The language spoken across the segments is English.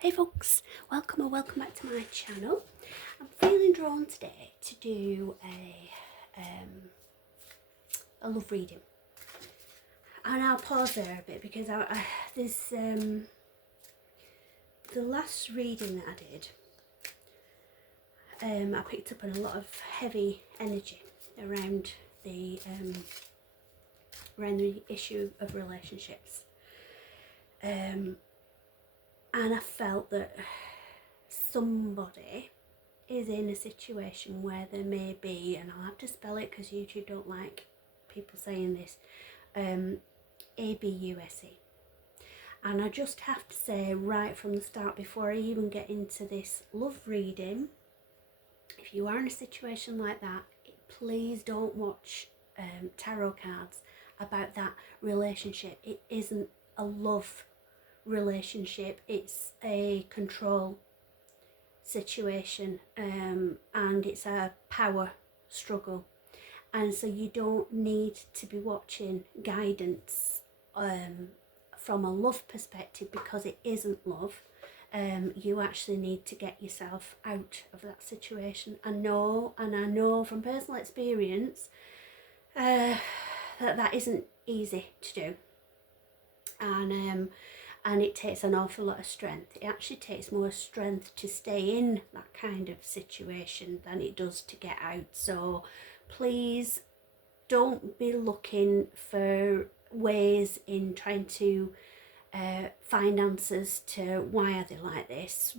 Hey folks, welcome or welcome back to my channel. I'm feeling drawn today to do a love reading, and I'll pause there a bit because there's the last reading that I did. I picked up on a lot of heavy energy around the issue of relationships. And I felt that somebody is in a situation where there may be, and I'll have to spell it because YouTube don't like people saying this, ABUSE. And I just have to say right from the start, before I even get into this love reading, if you are in a situation like that, please don't watch tarot cards about that relationship. It isn't a love relationship, it's a control situation, and it's a power struggle, and so you don't need to be watching guidance from a love perspective, because it isn't love. You actually need to get yourself out of that situation. I know from personal experience that isn't easy to do, and it takes an awful lot of strength. It actually takes more strength to stay in that kind of situation than it does to get out. So please don't be looking for ways in trying to find answers to why are they like this.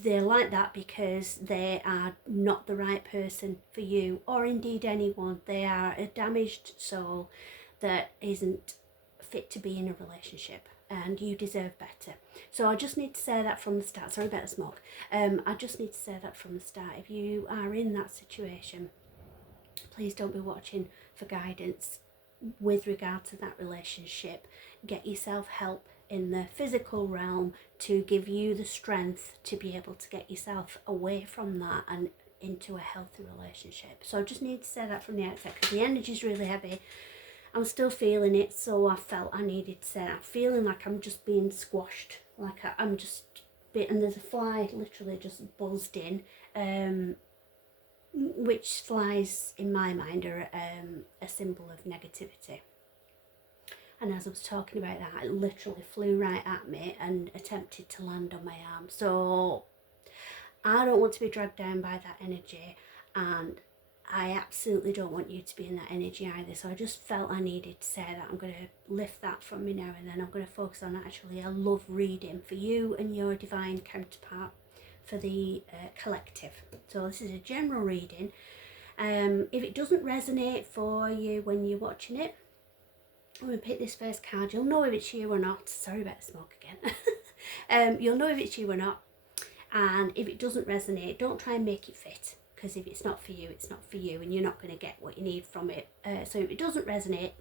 They're like that because they are not the right person for you, or indeed anyone. They are a damaged soul that isn't fit to be in a relationship, and you deserve better. So I just need to say that from the start. Sorry about the smoke. I just need to say that from the start. If you are in that situation, please don't be watching for guidance with regard to that relationship. Get yourself help in the physical realm to give you the strength to be able to get yourself away from that and into a healthy relationship. So I just need to say that from the outset, because the energy is really heavy. I'm still feeling it, so I felt I needed to say that. I'm feeling like I'm just being squashed, like I'm just and there's a fly literally just buzzed in, which flies in my mind are a symbol of negativity. And as I was talking about that, it literally flew right at me and attempted to land on my arm. So I don't want to be dragged down by that energy, and I absolutely don't want you to be in that energy either. So I just felt I needed to say that. I'm going to lift that from me now, and then I'm going to focus on actually a love reading for you and your divine counterpart for the collective. So this is a general reading. If it doesn't resonate for you when you're watching it, I'm going to pick this first card. You'll know if it's you or not. Sorry about the smoke again. You'll know if it's you or not. And if it doesn't resonate, don't try and make it fit, because if it's not for you, it's not for you, and you're not going to get what you need from it. So if it doesn't resonate,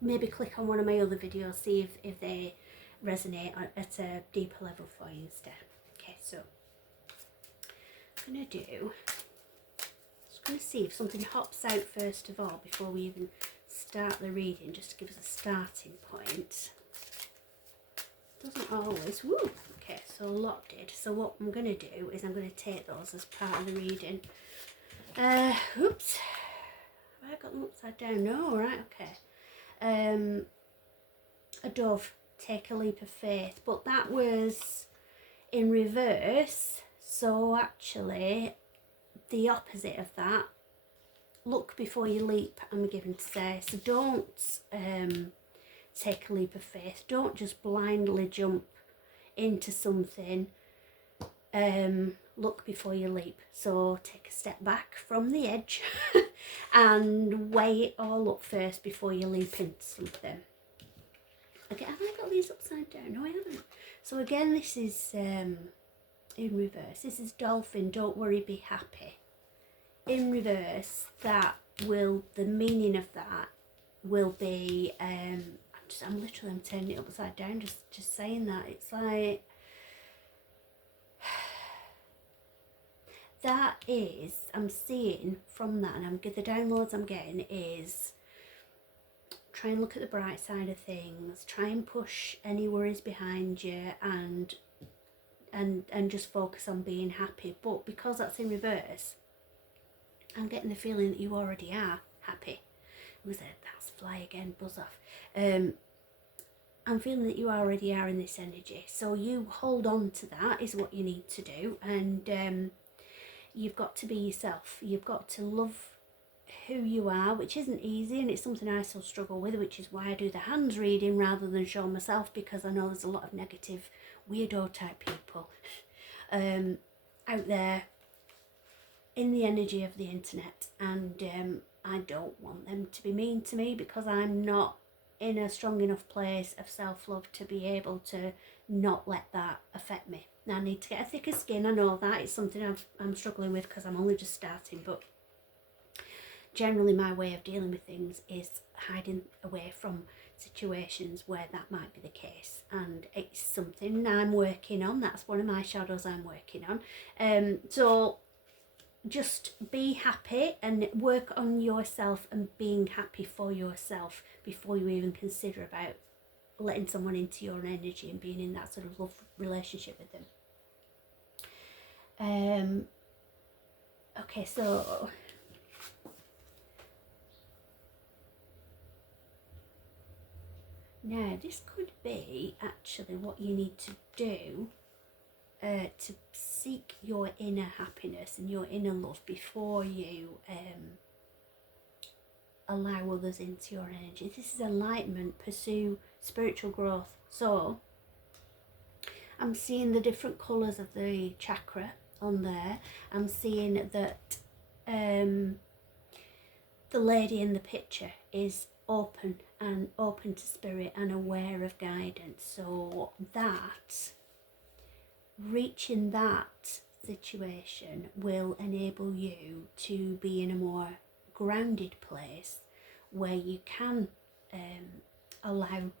maybe click on one of my other videos, see if they resonate at a deeper level for you instead. Okay, so I'm going to just going to see if something hops out first of all before we even start the reading, just to give us a starting point. Doesn't always. Woo! Okay, so a lot did. So what I'm going to do is I'm going to take those as part of the reading. Oops. Have I got them upside down? No, right, okay. A dove, take a leap of faith. But that was in reverse. So actually, the opposite of that, look before you leap, I'm given to say. So don't take a leap of faith. Don't just blindly jump into something. Look before you leap. So take a step back from the edge and weigh it all up first before you leap into something. Okay, have I got these upside down? No, I haven't. So again, this is in reverse. This is dolphin, don't worry, be happy. In reverse, the meaning of that will be, I'm turning it upside down, just saying that. It's like, that is, I'm seeing from that, and the downloads I'm getting is, try and look at the bright side of things, try and push any worries behind you, and and just focus on being happy. But because that's in reverse, I'm getting the feeling that you already are happy. Was it? That's fly again, buzz off. I'm feeling that you already are in this energy. So you hold on to that is what you need to do. And you've got to be yourself. You've got to love who you are, which isn't easy, and it's something I still struggle with, which is why I do the hands reading rather than show myself, because I know there's a lot of negative weirdo type people out there in the energy of the internet, and I don't want them to be mean to me, because I'm not in a strong enough place of self-love to be able to not let that affect me. I need to get a thicker skin. I know that it's something I'm struggling with because I'm only just starting, but generally my way of dealing with things is hiding away from situations where that might be the case, and it's something I'm working on. That's one of my shadows I'm working on. So just be happy and work on yourself and being happy for yourself before you even consider about letting someone into your energy and being in that sort of love relationship with them. Okay, so now this could be actually what you need to do to seek your inner happiness and your inner love before you allow others into your energy. This is enlightenment, pursue spiritual growth. So I'm seeing the different colours of the chakra on there. I'm seeing that the lady in the picture is open to spirit and aware of guidance. So that reaching that situation will enable you to be in a more grounded place where you can allow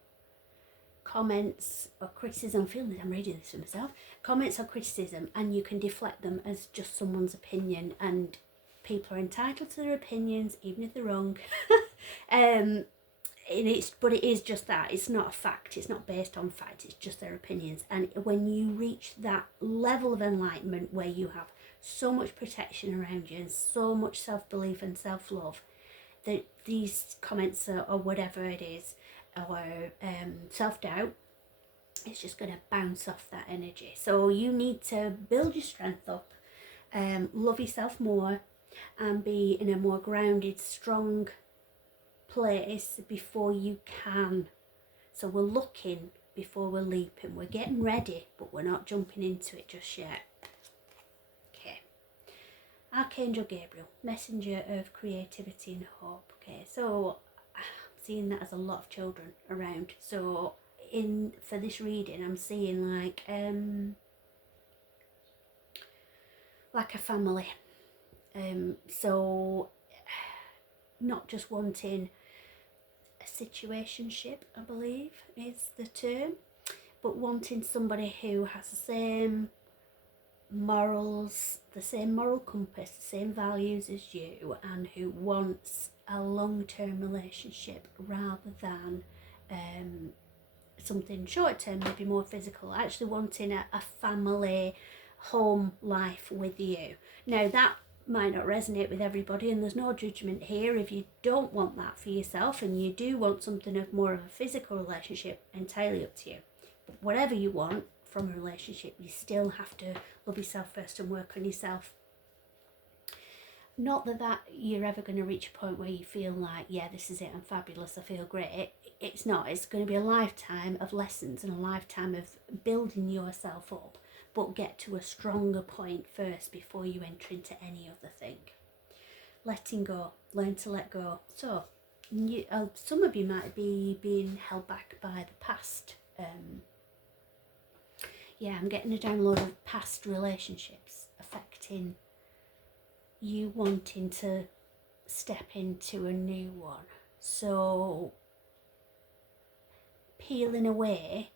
comments or criticism. I'm feeling that I'm reading this for myself. Comments or criticism, and you can deflect them as just someone's opinion, and people are entitled to their opinions even if they're wrong. But it is just that. It's not a fact. It's not based on fact. It's just their opinions. And when you reach that level of enlightenment where you have so much protection around you and so much self-belief and self-love, that these comments or whatever it is, or self-doubt, it's just going to bounce off that energy. So you need to build your strength up, love yourself more, and be in a more grounded, strong place before you can. So we're looking before we're leaping. We're getting ready, but we're not jumping into it just yet. Okay. Archangel Gabriel, messenger of creativity and hope. Okay, so I'm seeing that as a lot of children around. So for this reading, I'm seeing like a family. So not just wanting a situationship, I believe is the term, but wanting somebody who has the same morals, the same moral compass, the same values as you, and who wants a long-term relationship rather than something short-term, maybe more physical, actually wanting a family home life with you. Now that might not resonate with everybody, and there's no judgment here. If you don't want that for yourself and you do want something of more of a physical relationship, entirely up to you. But whatever you want from a relationship, you still have to love yourself first and work on yourself. Not that you're ever going to reach a point where you feel like, yeah, this is it, I'm fabulous, I feel great. It's not. It's going to be a lifetime of lessons and a lifetime of building yourself up, but get to a stronger point first before you enter into any other thing. Letting go, learn to let go. So some of you might be being held back by the past. I'm getting a download of past relationships affecting you wanting to step into a new one. So peeling away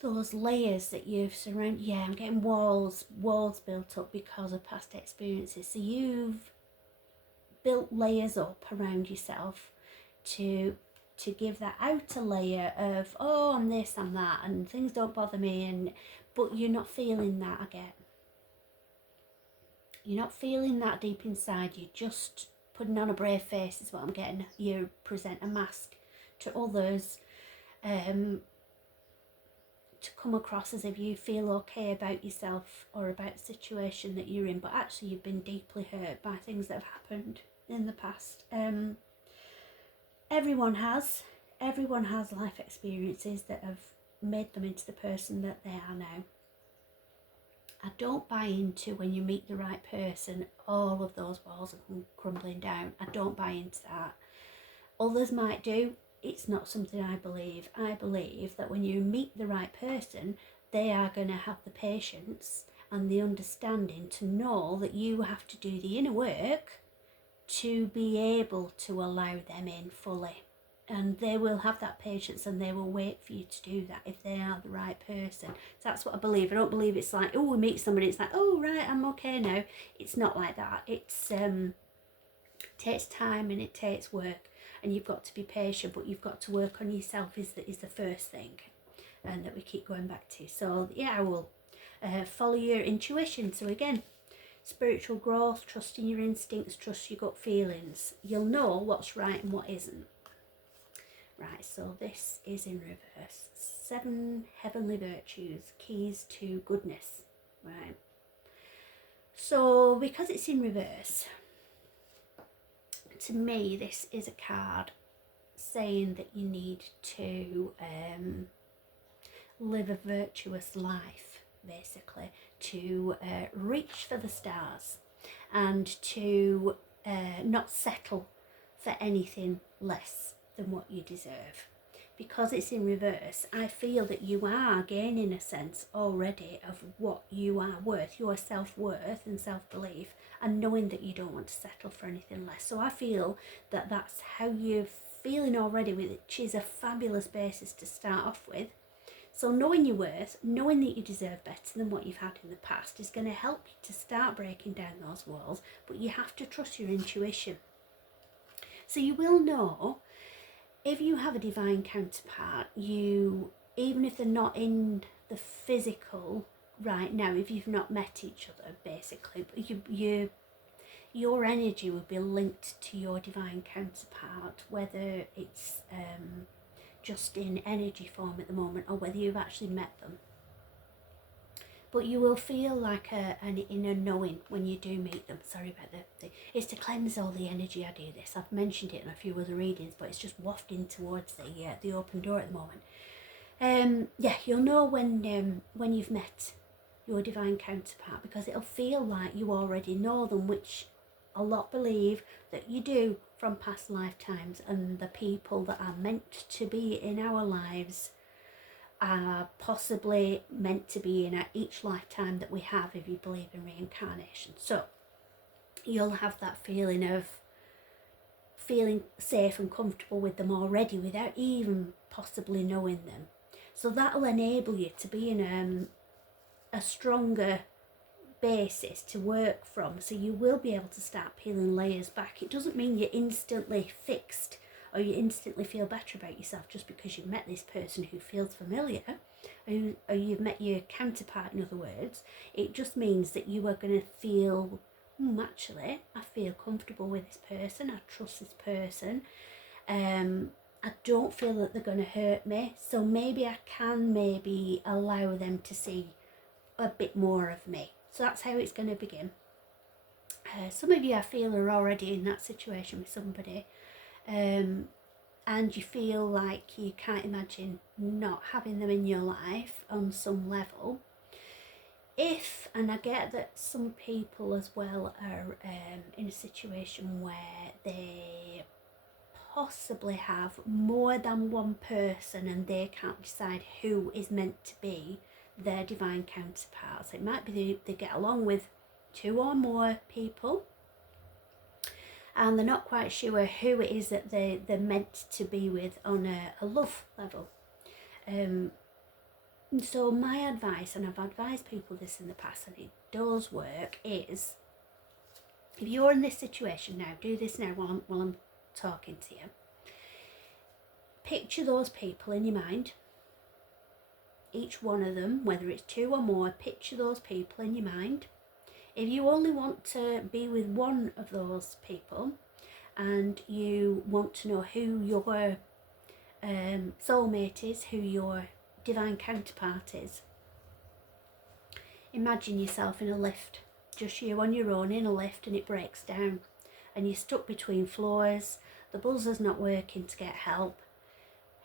those layers that you've surrounded. I'm getting walls built up because of past experiences. So you've built layers up around yourself to to give that outer layer of, oh, I'm this, I'm that, and things don't bother me, but you're not feeling that again. You're not feeling that deep inside. You're just putting on a brave face is what I'm getting. You present a mask to others, to come across as if you feel okay about yourself or about the situation that you're in, but actually you've been deeply hurt by things that have happened in the past. Everyone has life experiences that have made them into the person that they are now. I don't buy into when you meet the right person, all of those walls are crumbling down. I don't buy into that. Others might do. It's not something I believe. I believe that when you meet the right person, they are going to have the patience and the understanding to know that you have to do the inner work to be able to allow them in fully. And they will have that patience and they will wait for you to do that if they are the right person. So that's what I believe. I don't believe it's like, oh, we meet somebody, it's like, oh, right, I'm okay now. It's not like that. It's takes time and it takes work, and you've got to be patient, but you've got to work on yourself is the first thing, and that we keep going back to. So yeah, I will follow your intuition. So again, spiritual growth, trusting your instincts, trust your gut feelings. You'll know what's right and what isn't. Right, so this is in reverse. 7 heavenly virtues, keys to goodness. Right. So because it's in reverse, to me this is a card saying that you need to live a virtuous life, basically, to reach for the stars and to not settle for anything less than what you deserve. Because it's in reverse, I feel that you are gaining a sense already of what you are worth, your self-worth and self-belief, and knowing that you don't want to settle for anything less. So I feel that that's how you're feeling already, which is a fabulous basis to start off with. So knowing your worth, knowing that you deserve better than what you've had in the past is going to help you to start breaking down those walls, but you have to trust your intuition. So you will know if you have a divine counterpart, even if they're not in the physical right now, if you've not met each other, basically, your energy will be linked to your divine counterpart, whether it's just in energy form at the moment or whether you've actually met them. But you will feel like an inner knowing when you do meet them. Sorry about it's to cleanse all the energy. I do this. I've mentioned it in a few other readings, but it's just wafting towards the open door at the moment. Yeah, you'll know when you've met your divine counterpart, because it'll feel like you already know them, which a lot believe that you do from past lifetimes, and the people that are meant to be in our lives are possibly meant to be in each lifetime that we have, if you believe in reincarnation. So you'll have that feeling of feeling safe and comfortable with them already without even possibly knowing them. So that'll enable you to be in a stronger basis to work from, so you will be able to start peeling layers back. It doesn't mean you're instantly fixed or you instantly feel better about yourself just because you've met this person who feels familiar, or you've met your counterpart, in other words. It just means that you are going to feel, actually, I feel comfortable with this person, I trust this person, I don't feel that they're going to hurt me, so maybe I can allow them to see a bit more of me. So that's how it's going to begin. Some of you, I feel, are already in that situation with somebody, and you feel like you can't imagine not having them in your life on some level. And I get that some people as well are in a situation where they possibly have more than one person and they can't decide who is meant to be their divine counterparts. It might be they get along with 2 or more people and they're not quite sure who it is that they're meant to be with on a love level. So my advice, and I've advised people this in the past and it does work, is if you're in this situation now, do this now while I'm talking to you. Picture those people in your mind. Each one of them, whether it's 2 or more, picture those people in your mind. If you only want to be with one of those people and you want to know who your soulmate is, who your divine counterpart is, imagine yourself in a lift, just you on your own in a lift, and it breaks down and you're stuck between floors, the buzzer's not working to get help.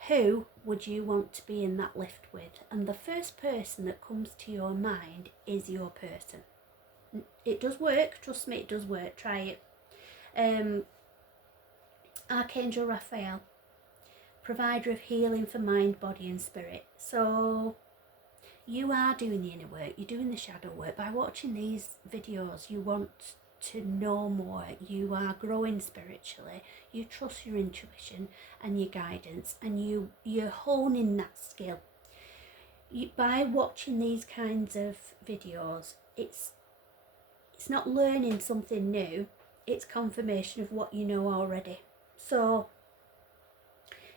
Who would you want to be in that lift with? And the first person that comes to your mind is your person. It does work, trust me, it does work, try it. Archangel Raphael, provider of healing for mind, body and spirit. So you are doing the inner work, you're doing the shadow work. By watching these videos, you want to know more, you are growing spiritually, you trust your intuition and your guidance, and you're honing that skill. By watching these kinds of videos, it's not learning something new, it's confirmation of what you know already. So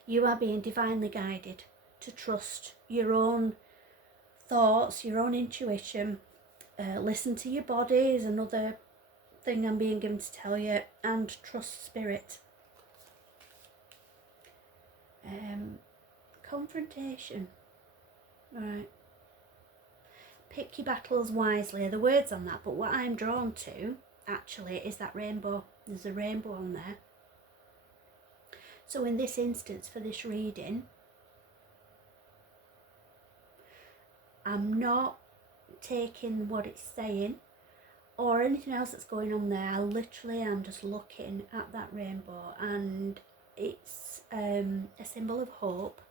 you are being divinely guided to trust your own thoughts, your own intuition. Listen to your body is another thing I'm being given to tell you, and trust spirit. Confrontation. Right. Pick your battles wisely are the words on that, but what I'm drawn to actually is that rainbow. There's a rainbow on there. So in this instance, for this reading, I'm not taking what it's saying or anything else that's going on there. I literally am just looking at that rainbow, and it's a symbol of hope.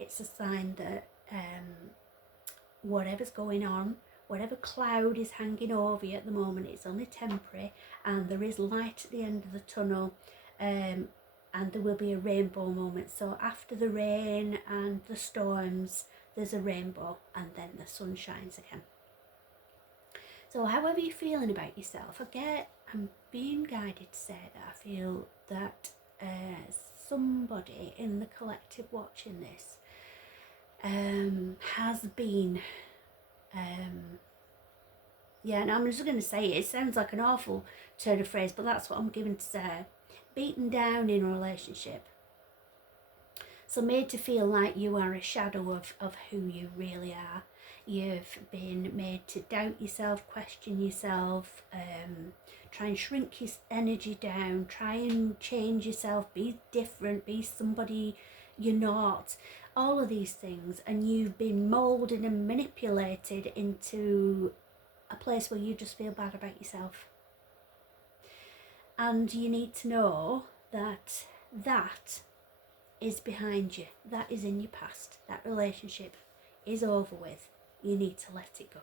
It's a sign that whatever's going on, whatever cloud is hanging over you at the moment, it's only temporary, and there is light at the end of the tunnel, and there will be a rainbow moment. So after the rain and the storms, there's a rainbow, and then the sun shines again. So however you're feeling about yourself, I'm being guided to say that I feel that somebody in the collective watching this has been, and I'm just going to say it sounds like an awful turn of phrase, but that's what I'm given to say, beaten down in a relationship. So made to feel like you are a shadow of who you really are. You've been made to doubt yourself, question yourself, try and shrink your energy down, try and change yourself, be different, be somebody you're not, all of these things, and you've been moulded and manipulated into a place where you just feel bad about yourself. And you need to know that that is behind you, that is in your past, that relationship is over with. You need to let it go.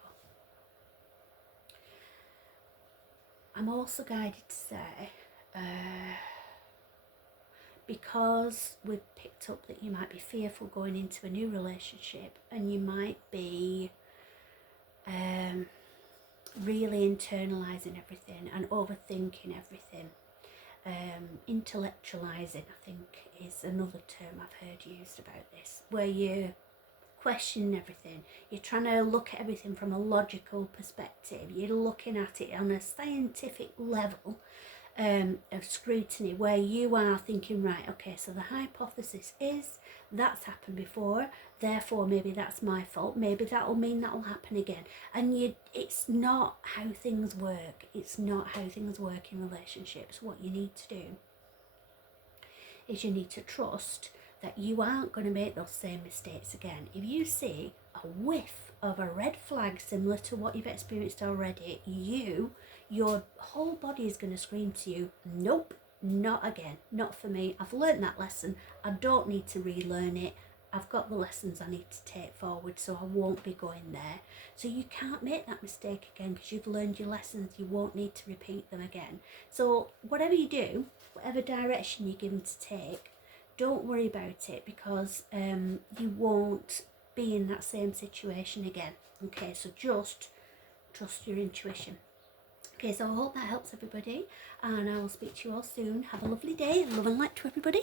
I'm also guided to say, because we've picked up that you might be fearful going into a new relationship, and you might be really internalising everything and overthinking everything. Intellectualising, I think, is another term I've heard used about this, where you question everything, you're trying to look at everything from a logical perspective, you're looking at it on a scientific level of scrutiny, where you are thinking, right, okay, so the hypothesis is that's happened before, therefore maybe that's my fault, maybe that'll mean that'll happen again. And it's not how things work. It's not how things work in relationships. What you need to do is you need to trust that you aren't going to make those same mistakes again. If you see a whiff of a red flag similar to what you've experienced already, your whole body is going to scream to you, nope, not again, not for me. I've learned that lesson. I don't need to relearn it. I've got the lessons I need to take forward, so I won't be going there. So you can't make that mistake again because you've learned your lessons. You won't need to repeat them again. So whatever you do, whatever direction you're given to take, don't worry about it, because you won't be in that same situation again. Okay, so just trust your intuition. Okay, so I hope that helps everybody, and I will speak to you all soon. Have a lovely day. Love and light to everybody.